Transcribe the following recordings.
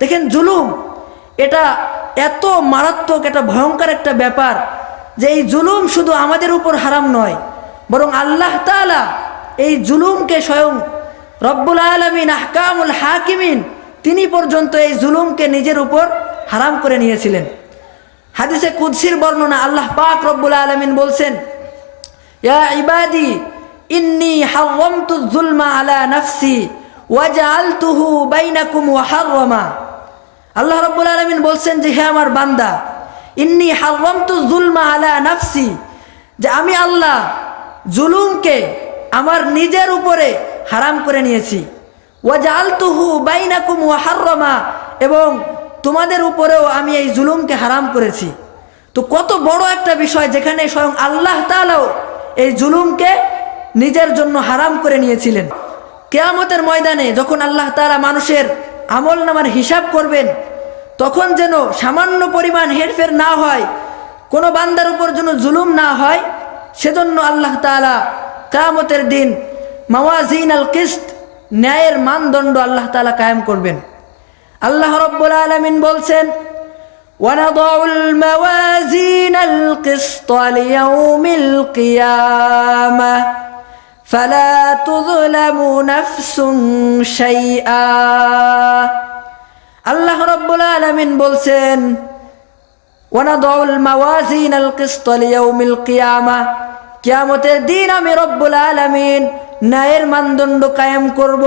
দেখেন জুলুম, এটা এত মারাত্মক, এটা ভয়ঙ্কর একটা ব্যাপার যে এই জুলুম শুধু আমাদের উপর হারাম নয়, বরং আল্লাহ তাআলা এই জুলুমকে স্বয়ং রব্বুল আলমিন, আহকামুল হাকিমিন, তিনি পর্যন্ত এই জুলুমকে নিজের উপর হারাম করে নিয়েছিলেন। হাদিসে কুদ্সির বর্ণনা আল্লাহ পাক রব্বুল আলমিন বলছেন, ইয়া ইবাদি, ইন্নি হাররামতু যুলমা আলা নাফসি, ওয়াজআলতুহু বাইনাকুম মুহাররামা আল্লাহ রাব্বুল আলামিন বলছেন যে, হে আমার বান্দা, ইন্নি হাররামতু জুলমা আলা নাফসি, যে আমি আল্লাহ জুলুমকে আমার নিজের উপরে হারাম করে নিয়েছি। ওয়াজআলতুহু বাইনাকুম মুহাররামা এবং তোমাদের উপরেও আমি এই জুলুমকে হারাম করেছি। তো কত বড় একটা বিষয় যেখানে স্বয়ং আল্লাহ তাআলাও এই জুলুমকে নিজের জন্য হারাম করে নিয়েছিলেন। কেয়ামতের ময়দানে যখন আল্লাহ তাআলা মানুষের আমল নামার হিসাব করবেন তখন যেন সামান্য পরিমাণ হেরফের না হয় কোনো বান্দার উপর যেন জুলুম না হয় সেজন্য আল্লাহ তাআলা কেয়ামতের দিন মাওয়াজিন আল কিস্ত ন্যায়ের মানদণ্ড আল্লাহ তাআলা কায়েম করবেন আল্লাহ রব্বুল আলমিন বলছেন ونضع الموازين القسط ليوم القيامة فلا تظلم نفس شيئا আল্লাহ রব্বুল আলমিন বলছেন ونضع الموازين القسط ليوم القيامة কিয়ামতের দিন আমি রব্বুল আলামিন ন্যায়ের মানদণ্ড কায়েম করব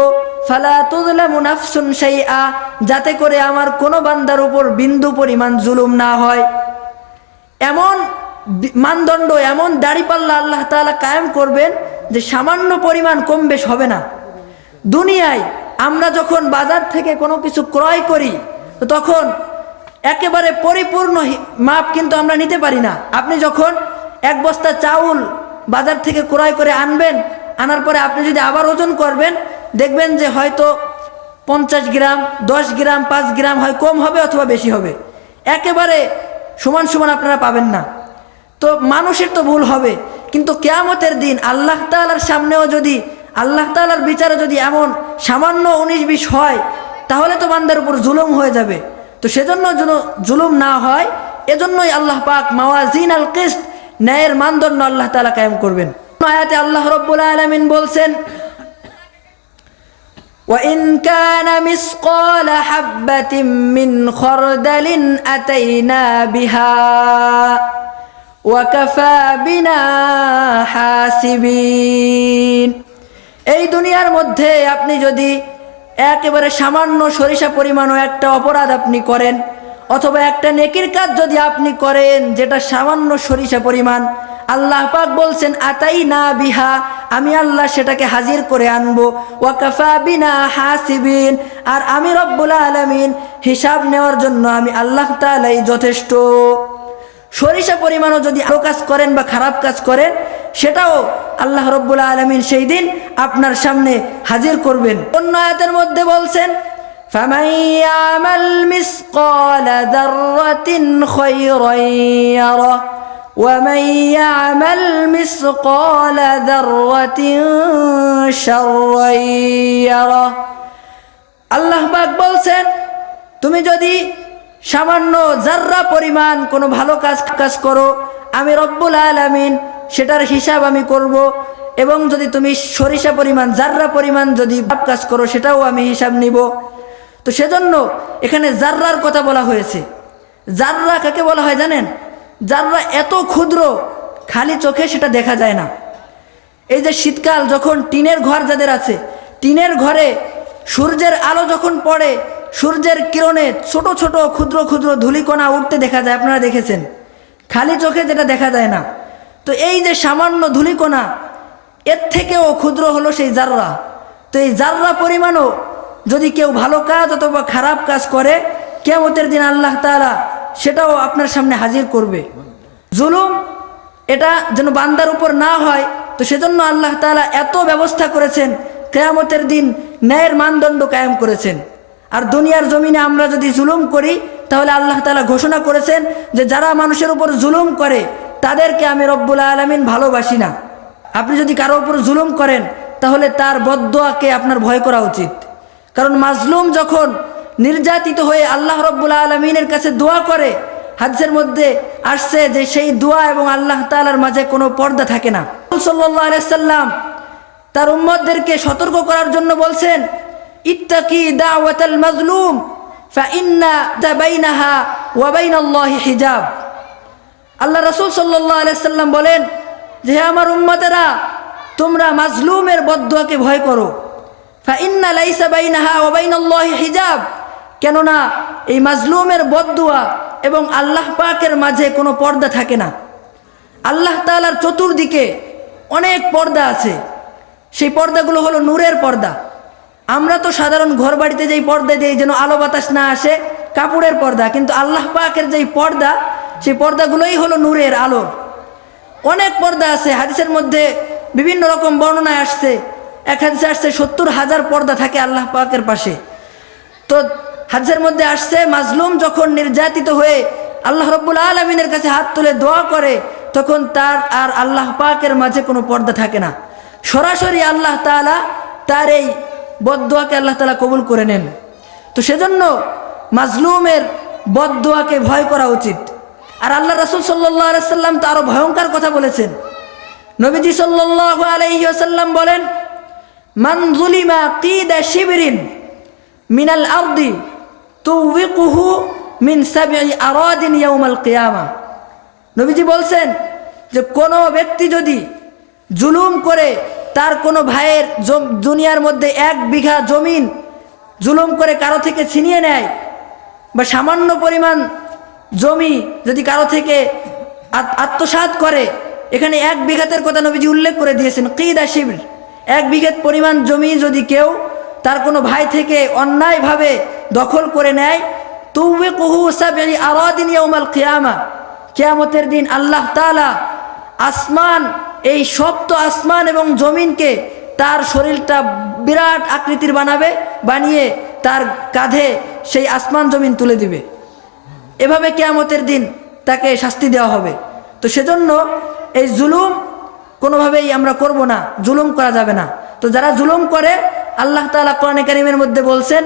ফালা তুজলামু নাফসুন শাইআ যাতে করে আমার কোনো বান্দার উপর বিন্দু পরিমাণ জুলুম না হয় এমন বি- মানদণ্ড এমন দাড়িপাল্লা আল্লাহ তাআলা কায়েম করবেন যে সামান্য পরিমাণ কম বেশ হবে না। দুনিয়ায় আমরা যখন বাজার থেকে কোনো কিছু ক্রয় করি তখন একেবারে পরিপূর্ণ মাপ কিন্তু আমরা নিতে পারি না। আপনি যখন এক বস্তা চাউল বাজার থেকে ক্রয় করে আনবেন, আনার পরে আপনি যদি আবার ওজন করবেন, দেখবেন যে হয়তো পঞ্চাশ গ্রাম, দশ গ্রাম, পাঁচ গ্রাম হয় কম হবে অথবা বেশি হবে। একেবারে সমান সমান আপনারা পাবেন না। তো মানুষের তো ভুল হবে কিন্তু কেয়ামতের দিন আল্লাহ তালার সামনেও যদি আল্লাহ তালার বিচারে যদি এমন সামান্য উনিশ বিশ হয় তাহলে তো বান্দার উপর জুলুম হয়ে যাবে তো সেজন্য যেন জুলুম না হয় এজন্যই আল্লাহ পাক মাওয়াজিন আল কিস্ত ন্যায়ের মানদণ্ড আল্লাহ তালা কায়েম করবেন আয়াতে আল্লাহ রব্বুল আলমিন বলছেন وإن كان مثقال حبة من خردل أتينا بها ওয়াকাফা বিনা হাসিবিন। এই দুনিয়ার মধ্যে আপনি যদি একেবারে সামান্য সরিষা পরিমাণও একটা অপরাধ আপনি করেন, অথবা একটা নেকির কাজ যদি আপনি করেন, যেটা সামান্য সরিষা পরিমাণ, আল্লাহ পাক বলছেন আতাই না বিহা আমি আল্লাহ সেটাকে হাজির করে আনব। ওয়াকাফা বিনা হাসিবিন। আর আমি রব্বুল আলমিন হিসাব নেওয়ার জন্য আমি আল্লাহ তালাই যথেষ্ট। সরিষা পরিমাণও যদি ভালো কাজ করেন বা খারাপ কাজ করেন সেটাও আল্লাহ রব্বুল আলমিন সেই দিন আপনার সামনে হাজির করবেন অন্য আয়াতের মধ্যে বলছেন فمن يعمل مثقال ذرة خيرا يره ومن يعمل مثقال ذرة شرا يره আল্লাহ পাক বলছেন তুমি যদি সামান্য জাররা পরিমাণ কোনো ভালো কাজ কাজ করো, আমি রব্বুল আলামিন সেটার হিসাব আমি করব। এবং যদি তুমি সরিষা পরিমাণ জাররা পরিমাণ যদি পাপ কাজ করো, সেটাও আমি হিসাব নিব। তো সেজন্য এখানে জাররার কথা বলা হয়েছে। জাররা কাকে বলা হয় জানেন? জাররা এত ক্ষুদ্র, খালি চোখে সেটা দেখা যায় না। এই যে শীতকাল যখন টিনের ঘর যাদের আছে, টিনের ঘরে সূর্যের আলো যখন পড়ে সূর্যের কিরণে ছোট ছোট ক্ষুদ্র ক্ষুদ্র ধূলিকণা উঠতে দেখা যায়, আপনারা দেখেছেন। খালি চোখে যেটা দেখা যায় না। তো এই যে সামান্য ধূলিকণা, এর থেকেও ক্ষুদ্র হলো সেই জাররা। তো এই জাররা পরিমাণও যদি কেউ ভালো কাজ অথবা খারাপ কাজ করে কেমতের দিন আল্লাহ তাআলা সেটাও আপনার সামনে হাজির করবে। জুলুম এটা যেন বান্দার উপর না হয়, তো সেজন্য আল্লাহ তাআলা এত ব্যবস্থা করেছেন, কেয়ামতের দিন ন্যায়ের মানদণ্ড কায়েম করেছেন। আর দুনিয়ার জমিনে আমরা যদি জুলুম করি, তাহলে আল্লাহ তাআলা ঘোষণা করেছেন যে যারা মানুষের উপর জুলুম করে, তাদেরকে আমি রব্বুল আলমিন ভালোবাসি না। আপনি যদি কারও উপর জুলুম করেন, তাহলে তার বদোয়াকে আপনার ভয় করা উচিত। কারণ মাজলুম যখন নির্যাতিত হয়ে আল্লাহ রব্বুল আলমিনের কাছে দোয়া করে, হাদিসের মধ্যে আসছে যে সেই দোয়া এবং আল্লাহ তালার মাঝে কোনো পর্দা থাকে না। সাল্লাম তার উম্মতদেরকে সতর্ক করার জন্য বলছেন ইত্তাকি দাওয়াতাল মাজলুম, ফাইন্না বাইনাহা ওয়া বাইনাল্লাহি হিজাব। আল্লাহ রসুল সাল্লাহ আলাইসাল্লাম বলেন যে, হে আমার উম্মতেরা, তোমরা মাজলুমের বদুয়াকে ভয় করো। ফাইন্না লাইসা বাইনাহা ওয়া বাইনাল্লাহি হিজাব। কেননা এই মাজলুমের বদুয়া এবং আল্লাহ পাকের মাঝে কোনো পর্দা থাকে না। আল্লাহ তাআলার চতুর্দিকে অনেক পর্দা আছে। সেই পর্দাগুলো হলো নূরের পর্দা। আমরা তো সাধারণ ঘর বাড়িতে যেই পর্দা দিই, যেন আলো বাতাস না আসে, কাপড়ের পর্দা। কিন্তু আল্লাহ পাকের যেই পর্দা, সেই পর্দাগুলোই হলো নূরের আলো। অনেক পর্দা আছে, হাদিসের মধ্যে বিভিন্ন রকম বর্ণনায় আসছে। এক হাদিসে আসছে, সত্তর হাজার পর্দা থাকে আল্লাহ পাকের পাশে। তো হাদিসের মধ্যে আসছে, মাজলুম যখন নির্যাতিত হয়ে আল্লাহ রব্বুল আলমিনের কাছে হাত তুলে দোয়া করে, তখন তার আর আল্লাহ পাকের মাঝে কোনো পর্দা থাকে না। সরাসরি আল্লাহ তালা তার এই বদোয়াকে আল্লাহ তালা কবুল করে নেন। তো সেজন্য মাজলুমের বদোয়াকে ভয় করা উচিত। আর আল্লাহ রসুল সাল্লাহ সাল্লাম তো আরও ভয়ঙ্কর কথা বলেছেন। নবীজি সাল্লাহ আলহিহাসাল্লাম বলেন মানজুলিমা কিদা শিবিরিন মিনাল আরদি তুউবিকুহু মিন সাবই আরাদিন ইয়াউমাল কিয়ামা। নবীজি বলছেন যে, কোনো ব্যক্তি যদি জুলুম করে তার কোনো ভাইয়ের দুনিয়ার মধ্যে এক বিঘা জমিন জুলুম করে কারও থেকে ছিনিয়ে নেয় বা সামান্য পরিমাণ জমি যদি কারও থেকে আত- আত্মসাৎ করে, এখানে এক বিঘাতের কথা নবীজি উল্লেখ করে দিয়েছেন, কিদা শিবির। এক বিঘাত পরিমাণ জমি যদি কেউ তার কোনো ভাই থেকে অন্যায়ভাবে দখল করে নেয় তুবে কুহু সাবি আরাদিন ইয়াউমাল কিয়ামা। কিয়ামতের দিন আল্লাহ তাআলা আসমান এই সপ্ত আসমান এবং জমিনকে তার শরীরটা বিরাট আকৃতির বানাবে, বানিয়ে তার কাঁধে সেই আসমান জমিন তুলে দিবে। এভাবে কেয়ামতের দিন তাকে শাস্তি দেওয়া হবে। তো সেজন্য এই জুলুম কোনোভাবেই আমরা করব না, জুলুম করা যাবে না। তো যারা জুলুম করে, আল্লাহ তালা কোরআনে কারিমের মধ্যে বলছেন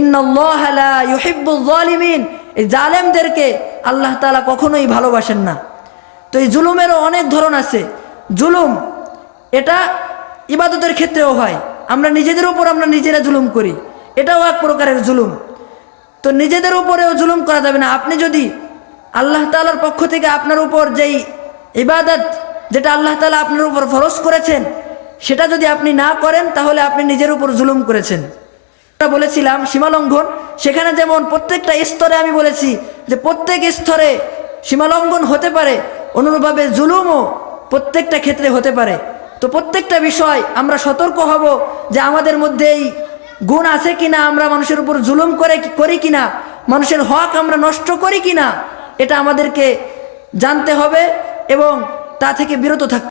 ইন্নআলিমিন এই জালেমদেরকে আল্লাহ তালা কখনোই ভালোবাসেন না। তো এই জুলুমেরও অনেক ধরন আছে। জুলুম, এটা ইবাদতের ক্ষেত্রেও হয়। আমরা নিজেদের উপর আমরা নিজেরা জুলুম করি। এটাও এক প্রকারের জুলুম। তো নিজেদের উপরেও জুলুম করা যাবে না। আপনি যদি আল্লাহ তালার পক্ষ থেকে আপনার উপর যেই ইবাদত, যেটা আল্লাহ তালা আপনার উপর ফরজ করেছেন, সেটা যদি আপনি না করেন, তাহলে আপনি নিজের উপর জুলুম করেছেন। বলেছিলাম, সীমালঙ্ঘন, সেখানে যেমন প্রত্যেকটা স্তরে আমি বলেছি যে প্রত্যেক স্তরে সীমালঙ্ঘন হতে পারে, অনুরূপভাবে জুলুমও প্রত্যেকটা ক্ষেত্রে হতে পারে। তো প্রত্যেকটা বিষয় আমরা সতর্ক হব যে আমাদের মধ্যে এই গুণ আছে কিনা, আমরা মানুষের উপর জুলুম করে করি কিনা, মানুষের হক আমরা নষ্ট করি কিনা, এটা আমাদেরকে জানতে হবে এবং তা থেকে বিরত থাকতে